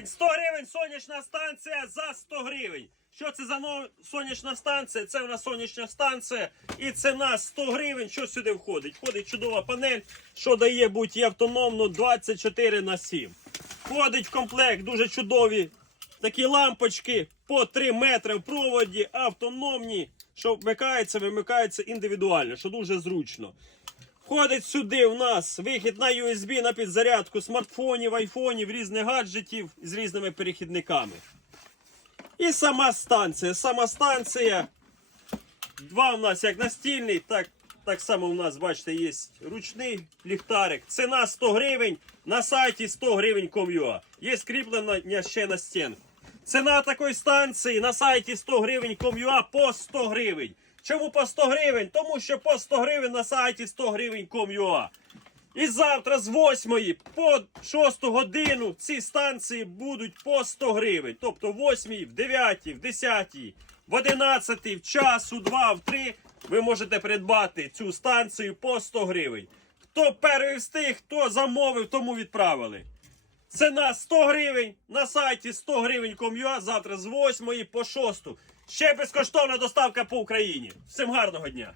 гривень. 100 гривень сонячна станція за 100 гривень. Що це за нова сонячна станція? Це в нас сонячна станція і ціна 100 гривень. Що сюди входить? Входить чудова панель, що дає будь автономно 24 на 7. Входить в комплект дуже чудові такі лампочки по 3 метри в проводі, автономні, що вмикається, вимикається індивідуально, що дуже зручно. Входить сюди у нас вихід на USB на підзарядку смартфонів, айфонів, різних гаджетів з різними перехідниками. І сама станція. Сама станція. Два у нас як настільний, так, так само у нас, бачите, є ручний ліхтарик. Ціна 100 гривень. На сайті 100 гривень com.ua. Є скріплення ще на стінку. Ціна такої станції на сайті 100 гривень com.ua по 100 гривень. Чому по 100 гривень? Тому що по 100 гривень на сайті 100 гривень com.ua. І завтра з 8 по 6 годину ці станції будуть по 100 гривень. Тобто в 8, в 9, в 10, в 11, в час, у 2, в 3 ви можете придбати цю станцію по 100 гривень. Хто перший встиг, хто замовив, тому відправили. Ціна 100 гривень на сайті 100 гривень com.ua завтра з 8 по 6. Ще безкоштовна доставка по Україні. Всім гарного дня!